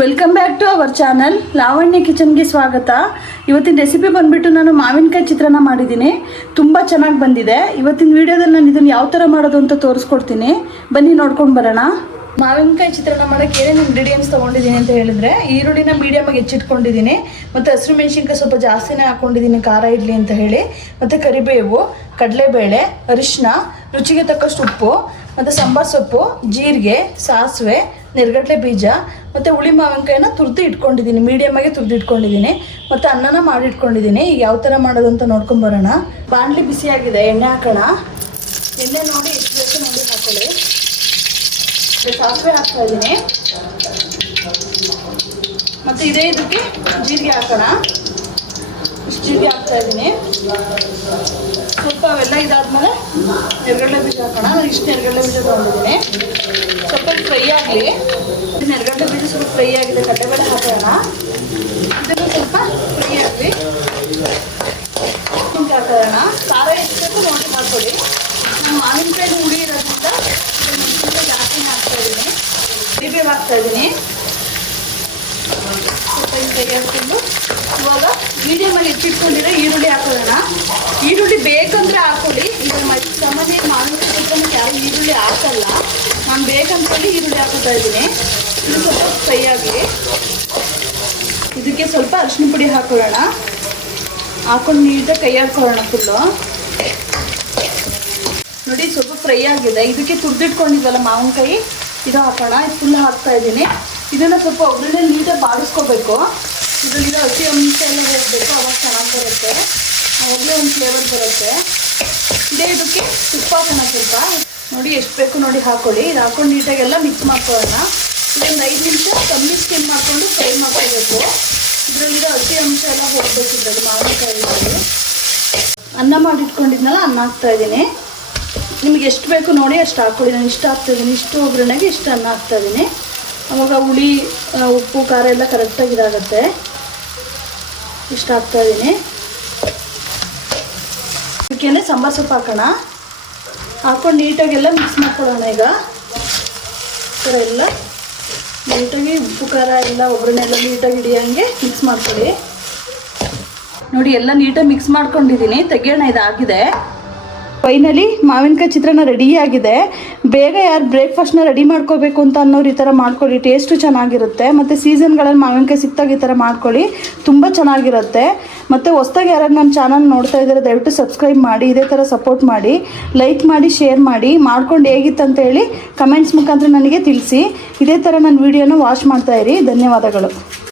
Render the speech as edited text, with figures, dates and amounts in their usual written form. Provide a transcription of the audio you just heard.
Welcome back to our channel Lavanya ಕಿಚನ್ಗೆ ಸ್ವಾಗತ. ಇವತ್ತಿನ ರೆಸಿಪಿ ಬಂದ್ಬಿಟ್ಟು ನಾನು ಮಾವಿನಕಾಯಿ ಚಿತ್ರಾನ್ನ ಮಾಡಿದ್ದೀನಿ. ತುಂಬ ಚೆನ್ನಾಗಿ ಬಂದಿದೆ. ಇವತ್ತಿನ ವಿಡಿಯೋದಲ್ಲಿ ನಾನು ಇದನ್ನು ಯಾವ ಥರ ಮಾಡೋದು ಅಂತ ತೋರಿಸ್ಕೊಡ್ತೀನಿ. ಬನ್ನಿ ನೋಡ್ಕೊಂಡು ಬರೋಣ. ಮಾವಿನಕಾಯಿ ಚಿತ್ರಾನ್ನ ಮಾಡೋಕ್ಕೆ ಏನೇನು ಇಂಗ್ರೀಡಿಯೆಂಟ್ಸ್ ತೊಗೊಂಡಿದ್ದೀನಿ ಅಂತ ಹೇಳಿದ್ರೆ, ಈರುಳ್ಳಿನ ಮೀಡಿಯಮಾಗಿ ಹೆಚ್ಚಿಟ್ಕೊಂಡಿದ್ದೀನಿ, ಮತ್ತು ಹಸಿರು ಮೆಣಸಿನ್ಕಾಯಿ ಸ್ವಲ್ಪ ಜಾಸ್ತಿನೇ ಹಾಕ್ಕೊಂಡಿದ್ದೀನಿ ಖಾರ ಇಡ್ಲಿ ಅಂತ ಹೇಳಿ, ಮತ್ತು ಕರಿಬೇವು, ಕಡಲೆಬೇಳೆ, ಅರಿಶಿನ, ರುಚಿಗೆ ತಕ್ಕಷ್ಟು ಉಪ್ಪು, ಮತ್ತು ಸಾಂಬಾರು ಸೊಪ್ಪು, ಜೀರಿಗೆ, ಸಾಸಿವೆ, ನೆರಗಡಲೆ ಬೀಜ, ಮತ್ತು ಹುಳಿ ಮಾವಿನಕಾಯಿನ ತುರಿದು ಇಟ್ಕೊಂಡಿದ್ದೀನಿ, ಮೀಡಿಯಮಾಗಿ ತುರಿದು ಇಟ್ಕೊಂಡಿದ್ದೀನಿ, ಮತ್ತು ಅನ್ನನ ಮಾಡಿಟ್ಕೊಂಡಿದ್ದೀನಿ. ಈಗ ಯಾವ ಥರ ಮಾಡೋದು ಅಂತ ನೋಡ್ಕೊಂಬರೋಣ. ಬಾಣಲಿ ಬಿಸಿಯಾಗಿದೆ, ಎಣ್ಣೆ ಹಾಕೋಣ. ಎಣ್ಣೆ ನೋಡಿ ಎಷ್ಟು ಬೇಕು ನೋಡಿ ಹಾಕೊಳ್ಳಿ. ಸಾಸಿವೆ ಹಾಕ್ತಾ ಇದ್ದೀನಿ, ಮತ್ತು ಇದಕ್ಕೆ ಜೀರಿಗೆ ಹಾಕೋಣ. ಇಷ್ಟು ಜೀರಿಗೆ ಹಾಕ್ತಾ ಇದ್ದೀನಿ. ಸ್ವಲ್ಪ ಅವೆಲ್ಲ ಇದಾದ್ಮೇಲೆ ನೆರಗಡಲೆ ಬೀಜ ಹಾಕೋಣ. ನಾನು ಇಷ್ಟು ನೆರಗಡಲೆ ಬೀಜ ತೊಗೊಂಡಿದ್ದೀನಿ. ಸ್ವಲ್ಪ ಫ್ರೈ ಆಗಲಿ. ನೆರಗಡಲೆ ಬೀಜ ಸ್ವಲ್ಪ ಫ್ರೈ ಆಗಿದೆ. ಕಡಲೆಬೇಳೆ ಹಾಕೋಣ. ಇದನ್ನು ಸ್ವಲ್ಪ ಫ್ರೈ ಆಗಲಿ. ಹಾಕೋಣ. ಖಾರ ಎಷ್ಟು ನೋಡಿ ಹಾಕೊಳ್ಳಿ. ಮಾವಿನಕಾಯಿ ಹುಳಿ ಇರೋದ್ರಿಂದ ಮೆಣಸಿನಕಾಯಿ ಜಾಸ್ತಿ ಹಾಕ್ತಾ ಇದ್ದೀನಿ. ಕರಿಬೇವು ಹಾಕ್ತಾ ಇದ್ದೀನಿ. ಸ್ವಲ್ಪ ಕೈ ಹಾಕ್ಕೊಂಡು ಇವಾಗ ಮೀಡಿಯಮಾಗಿ ಹೆಚ್ಚಿಟ್ಕೊಂಡಿರೋ ಈರುಳ್ಳಿ ಹಾಕೋಣ. ಈರುಳ್ಳಿ ಬೇಕಂದರೆ ಹಾಕೊಳ್ಳಿ. ಈಗ ಸಾಮಾನ್ಯ ಮಾವಿನಕಾಯಿ ಯಾರು ಈರುಳ್ಳಿ ಹಾಕಲ್ಲ. ನಾನು ಬೇಕಂತೇಳಿ ಈರುಳ್ಳಿ ಹಾಕೋತಾ ಇದ್ದೀನಿ. ಇದು ಸ್ವಲ್ಪ ಫ್ರೈ ಆಗಲಿ. ಇದಕ್ಕೆ ಸ್ವಲ್ಪ ಅರಿಶಿನ ಪುಡಿ ಹಾಕೊಳ್ಳೋಣ. ಹಾಕೊಂಡು ನೀಟಾಗಿ ಕೈ ಹಾಕೊಳ್ಳೋಣ ಫುಲ್ಲು. ನೋಡಿ ಸ್ವಲ್ಪ ಫ್ರೈ ಆಗಿದೆ. ಇದಕ್ಕೆ ತುರಿದಿಟ್ಕೊಂಡಿದ್ವಲ್ಲ ಮಾವಿನಕಾಯಿ, ಇದು ಹಾಕೋಣ. ಇದು ಫುಲ್ ಹಾಕ್ತಾ ಇದ್ದೀನಿ. ಇದನ್ನು ಸ್ವಲ್ಪ ಒಗ್ಗರಣೆ ನೀಟಾಗಿ ಬಾಡಿಸ್ಕೋಬೇಕು. ಇದರಿಂದ ಹಸಿ ಅಂಶ ಎಲ್ಲ ಹೋಗಬೇಕು, ಅವಾಗ ಚೆನ್ನಾಗಿ ಬರುತ್ತೆ. ಅವಾಗಲೇ ಒಂದು ಫ್ಲೇವರ್ ಬರುತ್ತೆ. ಇದಕ್ಕೆ ತುಪ್ಪ ಹಾಕೋಣ ಸ್ವಲ್ಪ. ನೋಡಿ ಎಷ್ಟು ಬೇಕು ನೋಡಿ ಹಾಕೊಳ್ಳಿ. ಇದು ಹಾಕೊಂಡು ನೀಟಾಗೆಲ್ಲ ಮಿಕ್ಸ್ ಮಾಡ್ಕೊಳ್ಳೋಣ. ಇದೊಂದು 5 ನಿಮಿಷ ಕಮ್ಮಿ ಸ್ಟೀಮ್ ಮಾಡಿಕೊಂಡು ಫ್ರೈ ಮಾಡ್ಕೋಬೇಕು. ಇದರಲ್ಲಿರೋ ಹಸಿ ಅಂಶ ಎಲ್ಲ ಹೋಗಬೇಕು. ಇದರಲ್ಲಿ ಮಾವಿನಕಾಯಿ ಅನ್ನ ಮಾಡಿಟ್ಕೊಂಡಿದ್ನಲ್ಲ, ಅನ್ನ ಹಾಕ್ತಾಯಿದ್ದೀನಿ. ನಿಮಗೆ ಎಷ್ಟು ಬೇಕು ನೋಡಿ ಅಷ್ಟು ಹಾಕ್ಕೊಳ್ಳಿ. ನಾನು ಇಷ್ಟು ಹಾಕ್ತಾಯಿದ್ದೀನಿ. ಇಷ್ಟು ಒಗ್ಗರಣೆಗೆ ಇಷ್ಟು ಅನ್ನ ಹಾಕ್ತಾಯಿದ್ದೀನಿ. ಆವಾಗ ಹುಳಿ ಉಪ್ಪು ಖಾರ ಎಲ್ಲ ಕರೆಕ್ಟಾಗಿ ಇದಾಗುತ್ತೆ. ಇಷ್ಟು ಹಾಕ್ತಾಯಿದ್ದೀನಿ. ಇದಕ್ಕೇನೆ ಸಾಂಬಾರು ಸೊಪ್ಪು ಹಾಕೋಣ. ಹಾಕ್ಕೊಂಡು ನೀಟಾಗೆಲ್ಲ ಮಿಕ್ಸ್ ಮಾಡ್ಕೊಳ್ಳೋಣ. ಈಗ ಈ ಥರ ಎಲ್ಲ ನೀಟಾಗಿ ಉಪ್ಪು ಖಾರ ಎಲ್ಲ ಒಗ್ಗರಣೆ ಎಲ್ಲ ನೀಟಾಗಿ ಹಿಡಿಯೋಂಗೆ ಮಿಕ್ಸ್ ಮಾಡ್ಕೊಳ್ಳಿ. ನೋಡಿ ಎಲ್ಲ ನೀಟಾಗಿ ಮಿಕ್ಸ್ ಮಾಡ್ಕೊಂಡಿದ್ದೀನಿ. ತೆಗಿಯೋಣ. ಇದಾಗಿದೆ. ಫೈನಲಿ ಮಾವಿನಕಾಯಿ ಚಿತ್ರಾನ್ನ ರೆಡಿಯಾಗಿದೆ. ಬೇಗ ಯಾರು ಬ್ರೇಕ್ಫಾಸ್ಟ್ನ ರೆಡಿ ಮಾಡ್ಕೋಬೇಕು ಅಂತ ಅನ್ನೋರು ಈ ಥರ ಮಾಡ್ಕೊಳ್ಳಿ. ಟೇಸ್ಟು ಚೆನ್ನಾಗಿರುತ್ತೆ. ಮತ್ತು ಸೀಸನ್ಗಳಲ್ಲಿ ಮಾವಿನಕಾಯಿ ಸಿಕ್ತಾಗ ಈ ಥರ ಮಾಡ್ಕೊಳ್ಳಿ, ತುಂಬ ಚೆನ್ನಾಗಿರುತ್ತೆ. ಮತ್ತು ಹೊಸ್ದಾಗಿ ಯಾರು ನನ್ನ ಚಾನಲ್ ನೋಡ್ತಾ ಇದ್ದಾರೆ ದಯವಿಟ್ಟು ಸಬ್ಸ್ಕ್ರೈಬ್ ಮಾಡಿ. ಇದೇ ಥರ ಸಪೋರ್ಟ್ ಮಾಡಿ, ಲೈಕ್ ಮಾಡಿ, ಶೇರ್ ಮಾಡಿ. ಮಾಡ್ಕೊಂಡು ಹೇಗಿತ್ತಂತ ಹೇಳಿ ಕಮೆಂಟ್ಸ್ ಮುಖಾಂತರ ನನಗೆ ತಿಳಿಸಿ. ಇದೇ ಥರ ನನ್ನ ವೀಡಿಯೋನ ವಾಚ್ ಮಾಡ್ತಾಯಿರಿ. ಧನ್ಯವಾದಗಳು.